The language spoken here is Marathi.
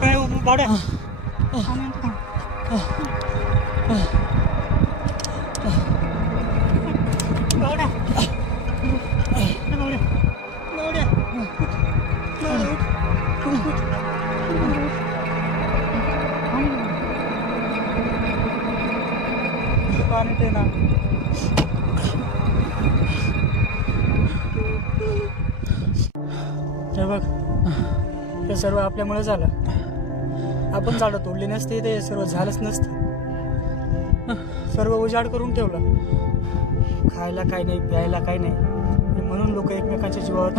काय बावड्या पाणी ते ना हे बघ, हे सर्व आपल्यामुळे झालं. आपण झाडं तोडली नसती ते सर्व झालंच नसतं. सर्व उजाड करून ठेवलं. खायला काय नाही, प्यायला काय नाही, म्हणून लोक एकमेकांच्या जीवावर